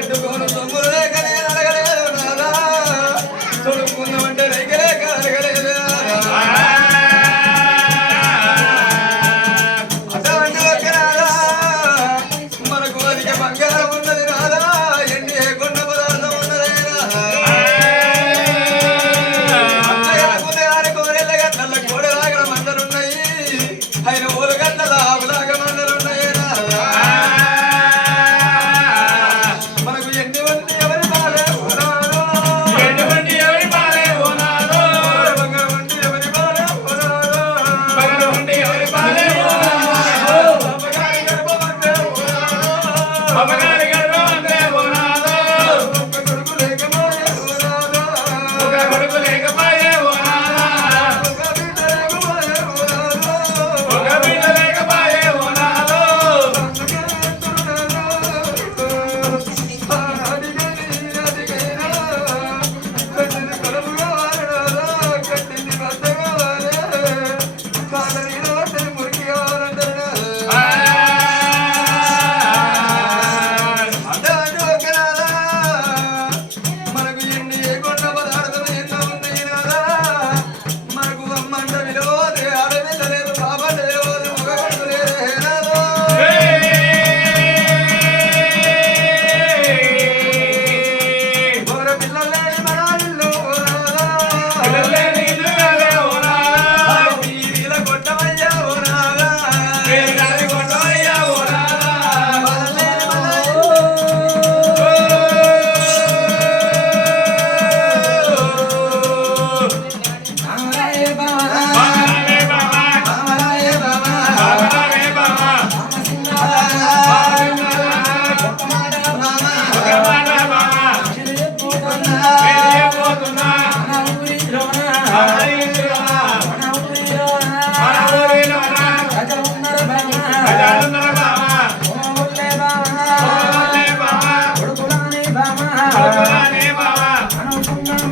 வீட்டுக்கு Dame la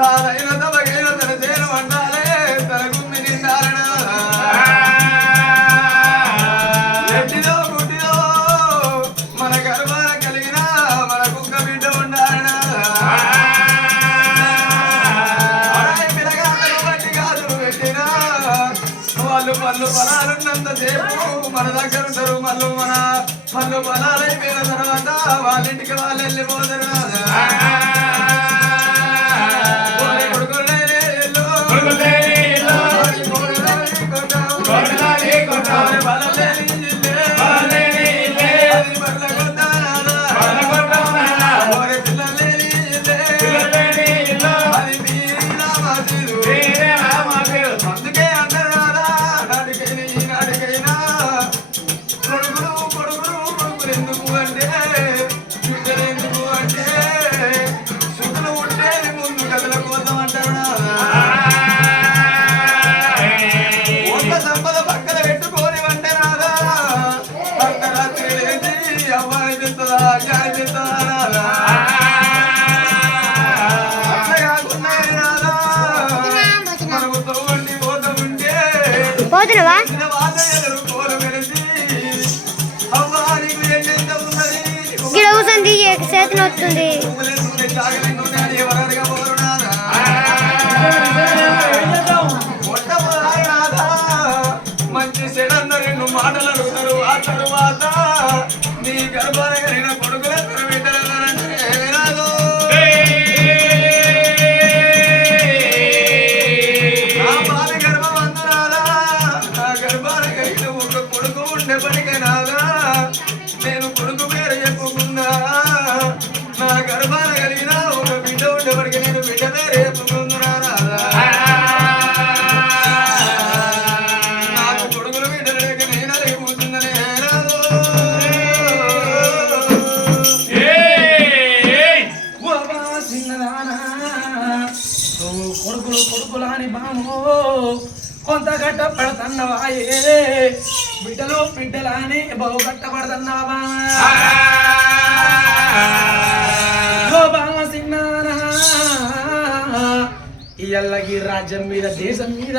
తానైన తమకైన తన వండాలే తన గుమ్మి నిండారణ ఎట్టిదో మన గర్భాన కలిగిన మన కుక్క బిడ్డ ఉండారణ వాళ్ళు పళ్ళు పొలాలున్నంత సేపు మన దగ్గర ఉంటారు మళ్ళు మన పళ్ళు పొలాలైపోయిన తర్వాత వాళ్ళింటికి వాళ్ళు వెళ్ళిపోతారు Balaleli, balaleli, balaleli, balaleli, balaleli, balaleli, balaleli, balaleli, balaleli, balaleli, వస్తుంది కొడుకులు కొడుకులాని బామో కొంత గట్ట పడతన్నవాయే బిడ్డలు బిడ్డలాని బహు గట్ట పడతన్నావా ఇయ్యల్లకి రాజ్యం మీద దేశం మీద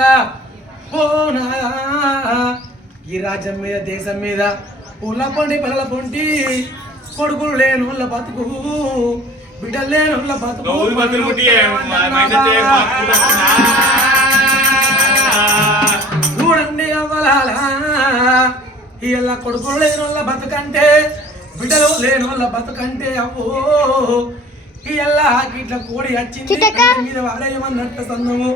ఓ నా ఈ రాజ్యం మీద దేశం మీద పుల్ల పొండి పిల్లల పొంటి కొడుకులు లేనోళ్ళ బతుకు. బిడ్డలు బతుకు చూడండి అవ్వలాలా ఇలా కొడుకులు లేనోళ్ళ బతుకంటే బిడ్డలు లేనోళ్ళ బతుకంటే అవ్వో. ఇలా ఇట్లా కోడి వచ్చింది మీద వాడేయమన్నట్టు సందము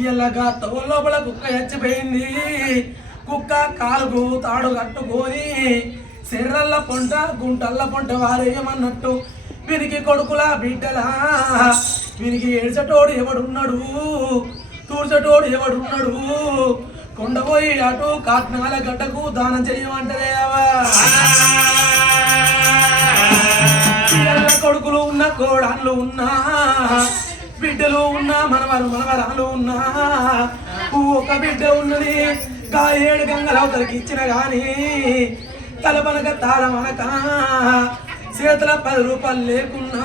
ఇలాగా తోల లోపల కుక్క చచ్చిపోయింది. కుక్క కాలుకు తాడు కట్టుకొని శర్రల్ల పొంట గుంటల్ల పొంట వారేయమన్నట్టు వీనికి కొడుకులా బిడ్డలా. వీనికి ఏడ్చటోడు ఎవడున్నాడు? తూర్చటోడు ఎవడున్నాడు? కొండపోయి అటు కాట్నాల గడ్డకు దానం చేయమంటారేవా కొడుకులు ఉన్న కోడళ్ళు ఉన్నా బిడ్డలు ఉన్నా మనవరు మనవరాలు ఉన్నా ఒక బిడ్డ ఉన్నది. గా ఏడు గంగలవతలకి ఇచ్చిన గాని తలపనక తాళమనక చేతుల పది రూపాయలు లేకున్నా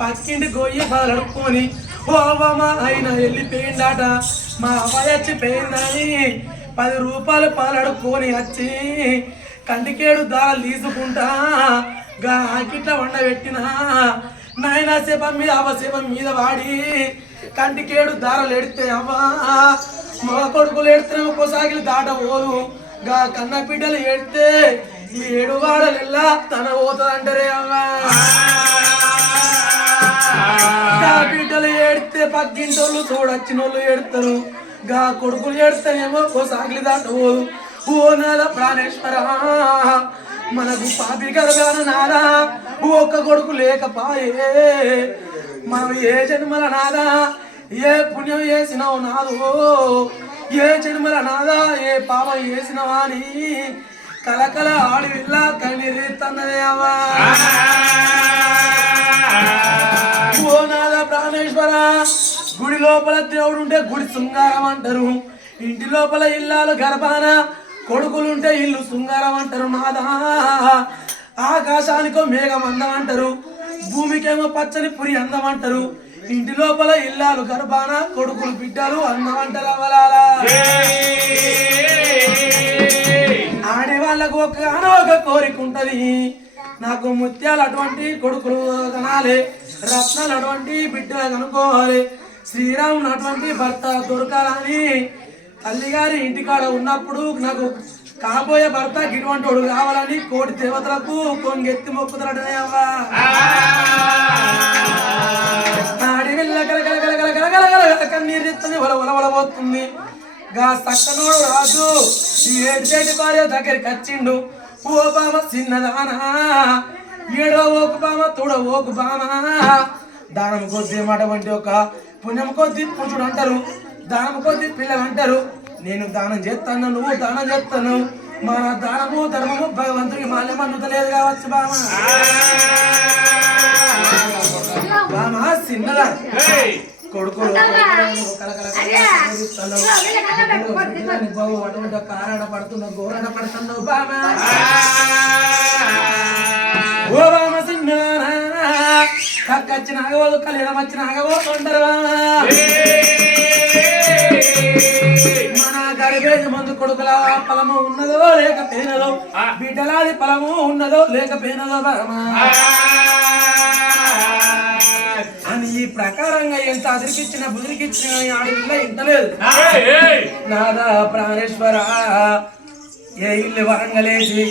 పక్కింటి గొయ్యి పదలడుకొని ఓ అవ్వమ్మ ఆయన వెళ్ళిపోయిందట మా అబ్బాయి వచ్చిపోయిందని పది రూపాయలు పాలడుకొని వచ్చి కంటికేడు దారాలు తీసుకుంటా గా ఆకిట్ల వండబెట్టిన నాయన శపం మీద అవ మీద వాడి కంటికేడు దారలు ఎడితే అవ్వా మగ కొడుకులు ఎడితే ఒక్కోసాగిలు దాటపోదు గా కన్న బిడ్డలు ఎడితే ఈ ఏడు వాడలెల్లా తన పోతుందంటారే అమ్మా. బిడ్డలు ఏడితే పక్కింటోళ్ళు చూడొచ్చినోళ్ళు ఏడుతారు గా కొడుకులు ఏడితేనేమో ఓ సాగిలి దాటబోదు ఓ నాద ప్రాణేశ్వర. మనకు పాపి గరగాన నాదా. ఒక్క కొడుకు లేకపాయే. మనం ఏ జన్మల నాదా? ఏ పుణ్యం చేసినావు నాదు? ఏ జన్మల నాదా? ఏ పాపం చేసినవా అని కలకల ఆడి వెళ్ళ కన్నీరు తన్నదేవా ఓ నాద ప్రాణేశ్వర గుడి లోపల దేవుడు ఉంటే గుడి శృంగారం అంటారు. ఇంటి లోపల ఇల్లాలు గర్భాన కొడుకులుంటే ఇల్లు శృంగారం అంటారు నాదా. ఆకాశానికో మేఘం అందం అంటారు. భూమికేమో పచ్చని పురి అందం అంటారు. ఇంటి లోపల ఇల్లాలు గర్భాన కొడుకులు బిడ్డలు అందం అంటారు అవలాలా ఆడేవాళ్ళకు ఒక అనోక కోరిక ఉంటది. నాకు ముత్యాలు అటువంటి కొడుకులు కనాలి రత్నాలు అటువంటి బిడ్డ కనుక్కోవాలి శ్రీరాముడు అటువంటి భర్త దొరకాలని తల్లిగారి ఇంటికాడ ఉన్నప్పుడు నాకు కాబోయే భర్త ఇటువంటి వాడు కావాలని కోటి దేవతలకు కొంగెత్తి మొక్కుతున్నాడనే అవ్వా. నాడి వెళ్ళ కలగల కలగల కలగల కలగల కన్నీరు తెస్తుంది వల వల వల పోతుంది గా సక్కనోడు రాజు. ఈ ఏడు భార్య దగ్గరికి వచ్చిండు. ఓ బామ చిన్నదానా. ఏడో ఓకు బామ తోడో ఓకు బామ. దానం కొద్ది వంటి ఒక పుణ్యం కొద్ది పురుషుడు అంటారు. దానం కొద్ది పిల్లలు అంటారు. నేను దానం చేస్తాను నువ్వు దానం చేస్తాను. మన దానము ధర్మము భగవంతుడికి మాల్యం అందుతలేదు కావచ్చు బామ. బామ చిన్నదా కొడుకులు బాబు అటువంటి ఒక ఆరాట పడుతున్నావు గోరాట పడుతున్నావు బామా ఓ బామ సింగారా కక్కచ్చిన ఆగవోదు కళ్యాణం వచ్చిన ఆగవోదు బామా మన గడిపేది మందు కొడుకుల ఫలము ఉన్నదో లేకపోయినదో బిడ్డలాది ఫలము ఉన్నదో లేకపోయినదో బామా ఈ ప్రకారంగా ఎంత అదిరికిచ్చిన బుదిరికిచ్చిన కానీ ఆడపిల్ల ఇంటలేదు నాదా ప్రాణేశ్వర ఏ ఇల్లు వరంగలేసి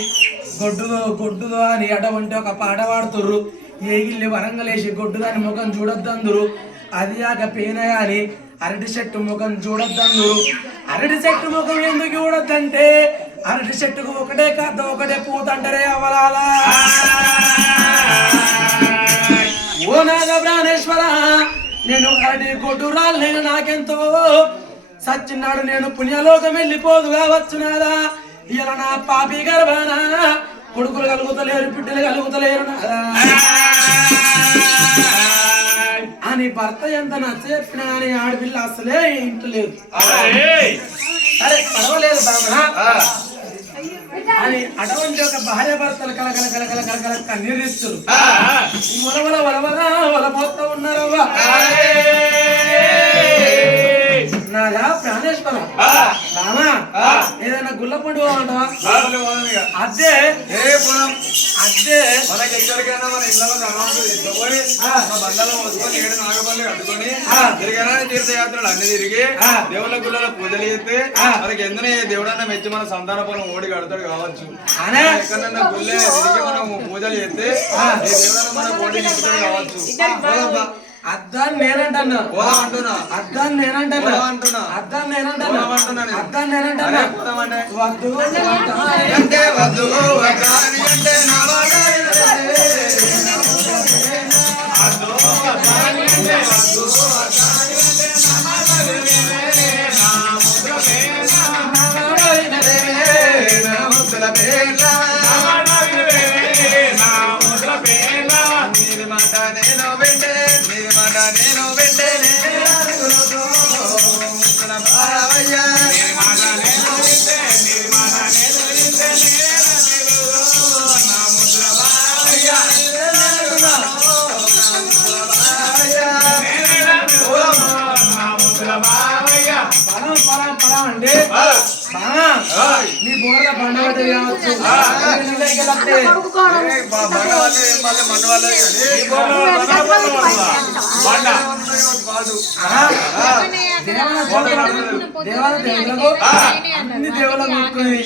గొడ్డుదో గొడ్డుదో అని అడవంటే ఒక పాట పాడుతుర్రు. ఏ ఇల్లు వరంగలేసి గొడ్డుదాని ముఖం చూడొద్దందురు. అది కాక పేన గాని అరటి చెట్టు ముఖం చూడొద్దందురు. అరటి చెట్టు ముఖం ఎందుకు చూడొద్దంటే అరటి చెట్టుకు ఒకటే కథ ఒకటే పూతంటారే అవలాలా. నేను అరటి గొడ్డు రాలేను నాకెంతో. సచ్చినాడు నేను పుణ్యలోకం వెళ్ళిపోదు కావచ్చు నాదా. ఇలా నా పాపి గర్భాన. కొడుకులు కలుగుతలేరు బిడ్డలు కలుగుతలేరు నాదా. అని భర్త ఎంత నచ్చ చెప్పినా కానీ ఆడపిల్ల అసలే ఇంటలేదు సరే పర్వాలేదు బాబా. అని అటువంటి ఒక భార్య భర్తలు కల కల కల కల కల కల కన్నీరు ఇస్తారు వలవల వలవల వలపోతా ఉన్నారవ్వా. నాదా? ప్రాణేశ్వర రామా? ఏదైనా గుల్ల పండుగ అంటావా అదే ఏ పొలం అదే మనకి ఎక్కడికైనా మన ఇళ్ళలో ఆ. బండలో మోసుకొని ఏడు నాగపల్లి కట్టుకొని తిరిగినా తీర్థయాత్రలు అన్ని తిరిగి దేవుళ్ళ గుళ్ళలో పూజలు చేస్తే మనకి ఎందునే దేవుడన్నా మెచ్చి మన సంతాన పొలం ఓడి కడతాడు కావచ్చు. అనే. ఎక్కడన్నా గుళ్ళే తిరిగి మనం పూజలు చేస్తే దేవుడన్నా మన నింపుతాడు కావచ్చు. అద్దాన్ని నేనంటన్నా. అంటున్నా అద్దాన్ని నేనంటన్నా. అంటున్నా అద్దాన్ని నేనంటన్నా. అంటున్నా నేనంటన్నా. వద్దు. అంటే వద్దు నా నేను వింటే నీ బోర్ల బండ పడ్డది కావచ్చు నీ దగ్గరికి వస్తే భగవాన్ ఏం మళ్ళీ మన వాళ్ళే దేవాల అన్ని మొక్కుని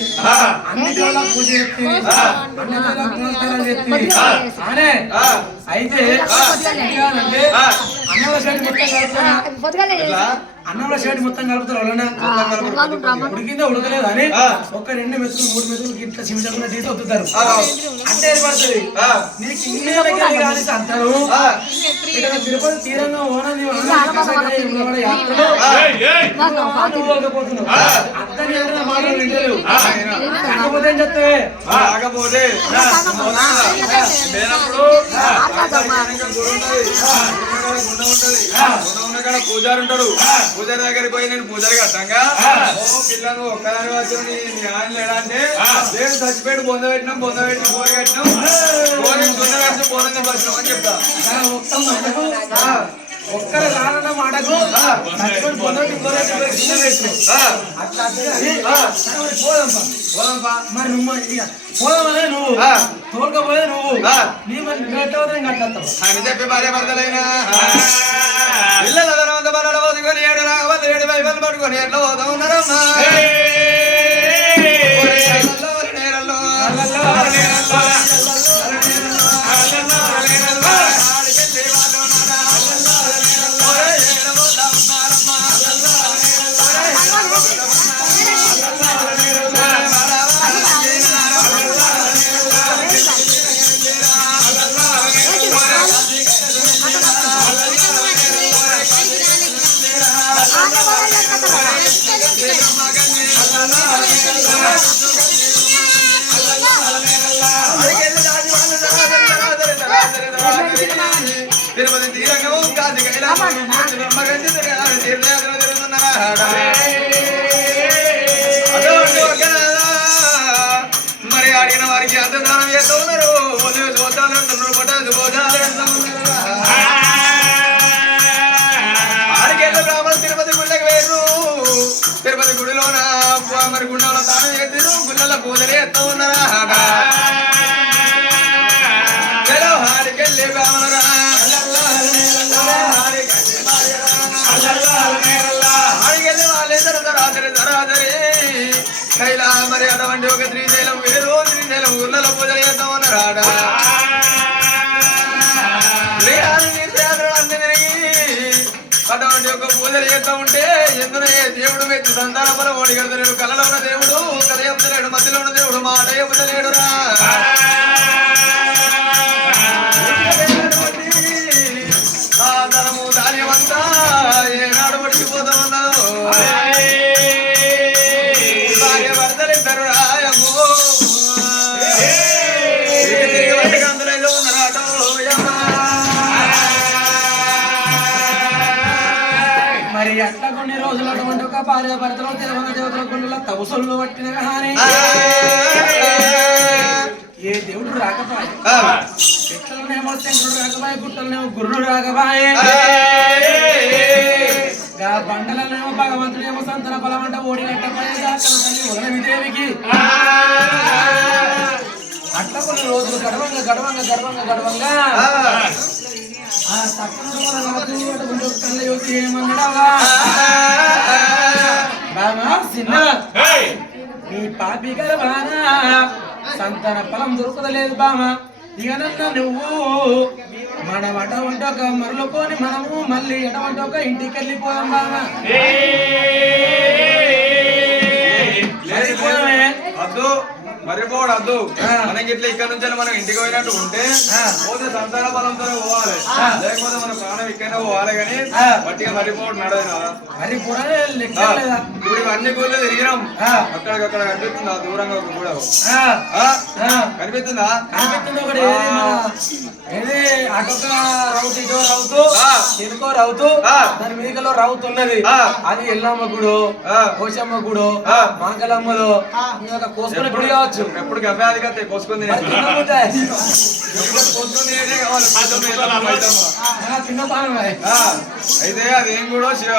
అన్ని దేవులకు పూజ అన్ని చేస్తుంది అనే అయితే షేటి మొత్తం అన్నంలో షేటి మొత్తం కలుపుతారు ఎవరన్నా ఉడికిందో ఉడకలేదు అని ఒక్క రెండు మెతుకులు మూడు మెతుకులు ఇట్లా చిమిచకుండా తీసి వద్దుతారు అంటే ఏర్పడుతుంది నీకు ఇన్ని దగ్గర కానీ అంటారు ఇక్కడ తిరుపతి తీరంగా ఓనా నీవు ఆనంద యాత్రలో పోకపోతున్నావు అత్తని ఎవరైనా మాటలు వింటలేవు కాకపోతే ఏం చెప్తావే? కాకపోతే లేనప్పుడు గుడి ఉంటది. గుండ ఉంటది. గుండ ఉన్న కాడ పూజారి ఉంటాడు. పూజారి దగ్గరికి పోయి నేను పూజారి కట్టంగా? ఓ పిల్లను ఒక్కదాని వచ్చి ఆయన లేడా అంటే నేను చచ్చిపోయి బొంద పెట్టినాం బొంద పెట్టిన బోర కట్టినాం బోర కడితే బోరంగా వచ్చినాం అని చెప్తా. ఒక్కరు రానన్న మాటకు కట్టుకొని పొందటి పొందటి కింద పెట్టు. ఆ, అట్లా అంటే అది, సరే మరి నువ్వు పోదామనే నువ్వు. ఆ. తోలుకపోయే నువ్వు. నీ మరి ఎట్లా అవుతావు ఇంకా అట్లా చెప్పి భార్య భర్తలైనా. పిల్లల ధనవంత ఏడు రాగవంత ఏడు పట్టుకొని ఎట్లా పోతా ఉన్నారమ్మా తిరుపతి తీరంగం కాదు కైలాసం. కైలా మరి అటువంటి ఒక శ్రీశైలం వేరే శ్రీశైలం ఊర్లలో పూజలు చేద్దామన్నారాడా అటువంటి యొక్క పూజలు చేస్తూ ఉంటే ఎందునే దేవుడు మెచ్చి సంతాన బలం ఓడి కడతలేడు కళ్ళలో ఉన్న దేవుడు కథ చెప్తలేడు మధ్యలో ఉన్న దేవుడు మాట చెప్తలేడు అట్లా కొన్ని రోజులు అటువంటి ఒక భార్య భర్తలు తెలవన దేవతల గుండెల తవసులు పట్టిన కానీ ఏ దేవుడు రాకపోయే? చెట్లనేమో శంకరుడు రాకబాయే గుట్టలనేమో గురుడు రాకబాయే గా బండలనేమో భగవంతుడేమో సంతన బలమంట ఓడి కట్టపోయే దేవికి. కొన్ని రోజులు గడవంగా గడవంగా గడవంగా గడవంగా. ఆ సక్కనుడు మన రాజు అటువంటి ఒక కళ్ళ యువతి ఏమన్నాడా బామా చిన్న నీ పాపి గర్భాన సంతాన ఫలం దొరకదలేదు బామ ఇక నువ్వు మనం అటువంటి ఒక మరలుకొని మనము మళ్ళీ ఎటువంటి ఒక ఇంటికి వెళ్ళిపోయాం బామ మర్రిపోవడం అద్దు ఆ. మనకి ఇట్లా ఇక్కడ నుంచి మనం ఇంటికి పోయినట్టు ఉంటే ఆ. పోతే సంతాన బలంతో పోవాలి. లేకపోతే మన ప్రాణం ఇక్కడనే పోవాలి కానీ ఆ. వట్టిగా మర్రిపోవడం నడదు మరి ఇప్పుడు అన్ని గుళ్ళు తిరిగినాం. అక్కడికక్కడ కనిపిస్తుందా దూరంగా ఒక కూడా ఆ, ఆ. కనిపిస్తుందా కనిపిస్తుంది ఒకటి అటొక రౌతు ఇటో రౌతు ఆ. ఇదికో రౌతు ఆ. దాని మీదలో ఆ. అది ఎల్లమ్మ గుడు ఆ. కోశమ్మ గుడు ఇంకా కోసుకునే గుడి కావచ్చు ఎప్పుడు గవ్వే అది. ఆ, అయితే అదేం కూడా శివ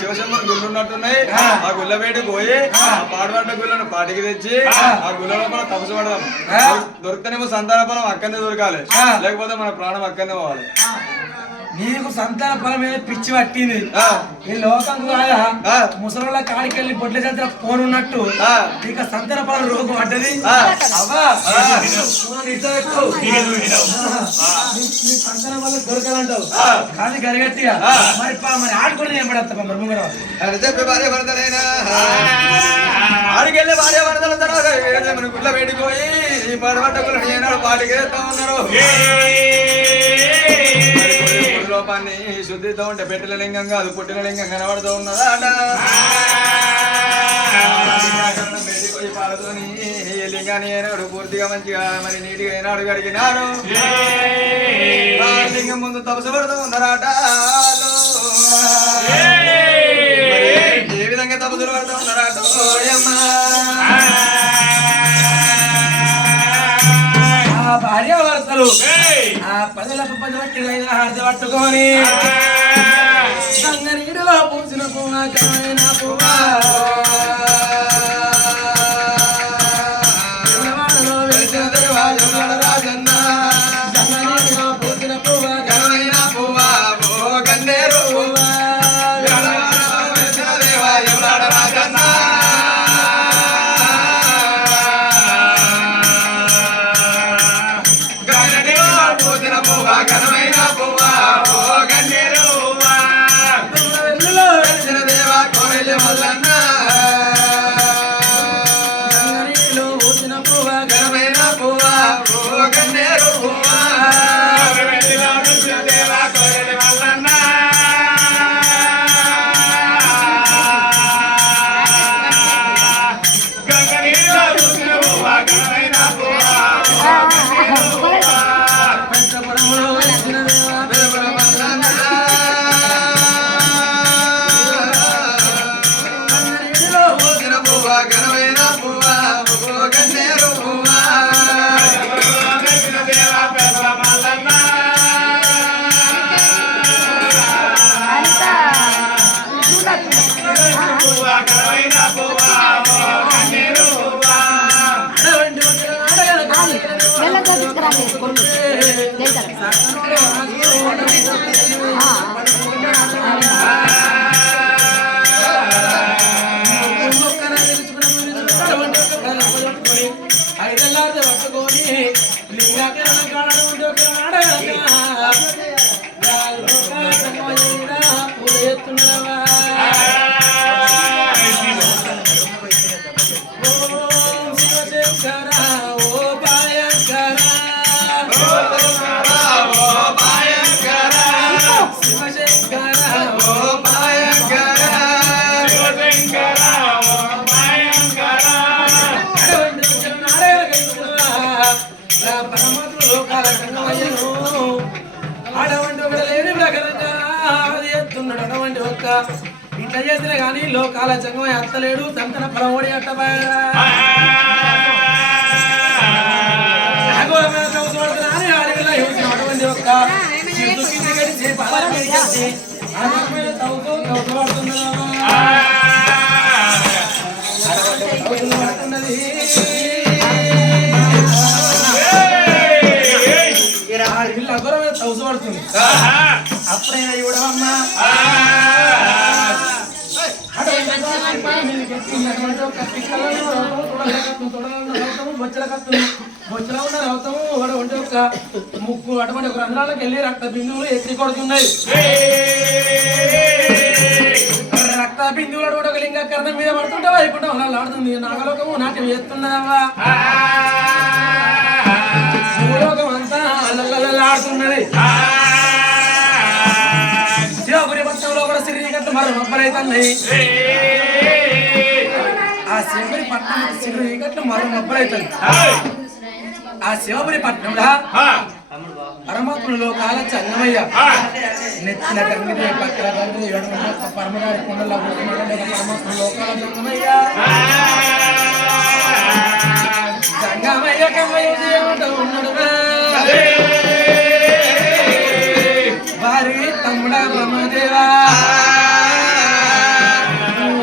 శివశంబర్ గుళ్ళు ఉన్నట్టున్నాయి ఆ. గుళ్ళ వేడి పోయి ఆ. పాడుపడ్డ గుళ్ళను పాటికి తెచ్చి ఆ. గుళ్ళలో మనం తపసు పడదాం. దొరికితేనేమో సంతాన ఫలం అక్కడనే దొరకాలి. లేకపోతే మన ప్రాణం అక్కడనే పోవాలి నీకు సంతాన మీద పిచ్చి పట్టింది. ఈ లోకం కాదా ఆ. ముసలోళ్ళ కాడికి వెళ్ళి బొడ్ల చేత ఫోన్ ఉన్నట్టు. ఇక సంతాన ఫలం రోగం పడ్డది సంతాన ఫలం దొరకాలంటావు. కానీ గరిగట్టిగా ఆ. మరి పా- మరి ఆడుకొని ఏం పడతా మరి ముంగర భార్య భర్తలైనా ఆడికెళ్ళి భార్య భర్తల మన గుళ్ళ వేడికి పోయి ఈ పడబడ్డ గుళ్ళని ఏనాడు పాటికి వేస్తా ఉన్నారు లోపాన్ని శుద్ధితో ఉంటే పెట్టిన లింగం కాదు పుట్టిన లింగం కనబడుతూ ఉన్నదాట. పాలతోని లింగాన్ని ఏనాడు పూర్తిగా మంచిగా మరి నీటిగా ఏనాడు కడిగినారు. లింగం ముందు తపసు పడుతూ ఉన్నారాట ఏ విధంగా తపసులు పడుతూ ఉన్నారట భార్య భర్తలు ఆ పది లక్ష పది పట్టి హారతి పట్టుకొని గంగ నీటిలో పూసిన పువ్వ కమైన పువ్వ. అటువంటి ఇట్లా చేసినా కానీ లోకాల సంగమయ్య అత్తలేడు సంతన పరమోడి అట్టబాయరా ఒక్క మీద కడిచి అఘోరమైన చదువుతూ చదువుతూ పడుతున్నాడు. చదువుతూ పడుతున్నది. అడవిలో అఘోరమైన చదువుతూ పడుతుంది అప్పుడే ఇవ్వడమమ్మా ముక్కు అటువంటి ఒక రంధ్రాలకు వెళ్ళి రక్త బిందువులు ఎత్తి కొడుతున్నాయి రక్త బిందువులు అటువంటి ఒక లింగకరణం మీద పడుతుంటే వైకుంఠం అలా ఆడుతుంది నాగలోకము నాట్యం చేస్తున్నావా భూలోకం అలలలాడుతున్నది శివపురి పట్టణంలో కూడా శ్రీకట్టు మరో మొబ్బలైతున్నాయి ఆ శివపురి పట్టణం శ్రీకట్లు మరో మొబ్బలైతుంది ఆ శివపురి పట్టణంలో పరమాత్మ లోకాల చంగమయ్య నెత్తిన గంగిని పక్కన గంగిని ఎడమ పరమగారి కొండల పరమాత్మ లోకాల చంగమయ్య కమ్మయ్య దేవుడు బ్రహ్మదేవా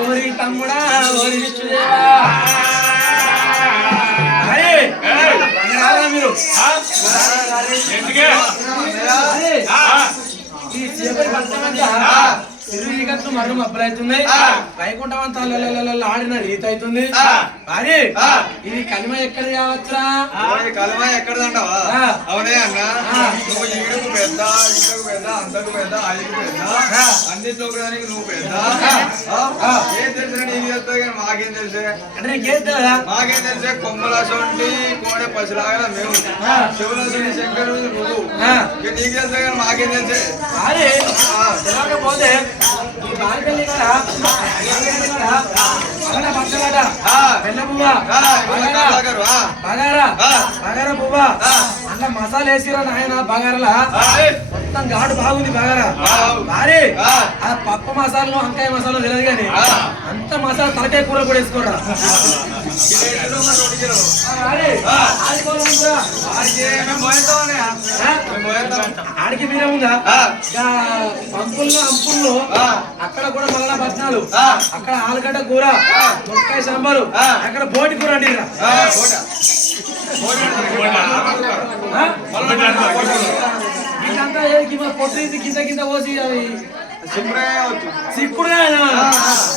ఓరి తమ్ముడా ఓరి విష్ణుదేవా. మీరు. ఈ చీకటి పట్టమంతా తిరుగుగట్లు మరో మబ్బులైతున్నాయి వైకుంఠం ఆడిన రీతి అవుతుంది. అరే ఇది కలిమ ఎక్కడ కావచ్చురా? కలమా ఎక్కడదంటావా. అవునే అన్న. నువ్వు ఈడుకు పెద్ద ఇంతకు పెద్ద అంతకు పెద్ద ఐదుకు పెద్ద ఆ. అన్నిట్లో దానికి నువ్వు పెద్ద ఆ. ఆ? ఏం తెలుసు నీకు చెప్తా కానీ మాకేం తెలుసే? మాకేం తెలిసే? కొమ్మలసొంటి కోడె పసిలాగా మేము. శివులసొంటి శంకరు నువ్వు. నీకు తెలుసా కానీ మాకేం తెలుసే? అరే Yeah. బగారా పువ్వ మసాలా వేసిరా నాయన బగారలా మొత్తం ఘాటు బాగుంది బగారా ఆ. మరి ఆ. పప్పు మసాలను వంకాయ మసాలా తెలియదు కానీ అంత మసాలా తలకాయ కూర కూడా వేసుకోరా ఆడికి మీరే ఉందా పంపుల్లో అంపుల్లో అక్కడ కూడా మళ్ళా ఆ. అక్కడ ఆలుగడ్డ కూర మునక్కాయ సాంబారు. అక్కడ బోటి కూర. కోట ఇదంతా కింద పొట్టి కింద కింద పోసి సిక్కుడుగా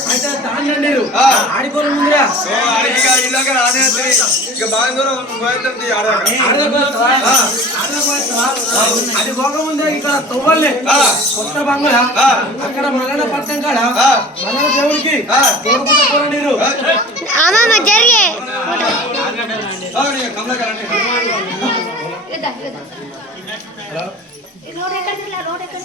అయితే దాన్ని అండిరు ఆ. ఆడుకోని ముందురా ఇలాగ రానే. ఇక బాగా? అది పోకముందే ఇక్కడ తవ్వలే. ఆ. కొత్త బంగ్లా. అక్కడ మల్లన పట్టం కాడ ఆ. మల్లన దేవుడికి ఆ. కోరుకుంట కూర నీరు అమ్మమ్మ జరిగే. ఆ, నీ కమలాకర్ అంటే. రోడ్ ఎక్కడ రోడ్ ఎక్కడ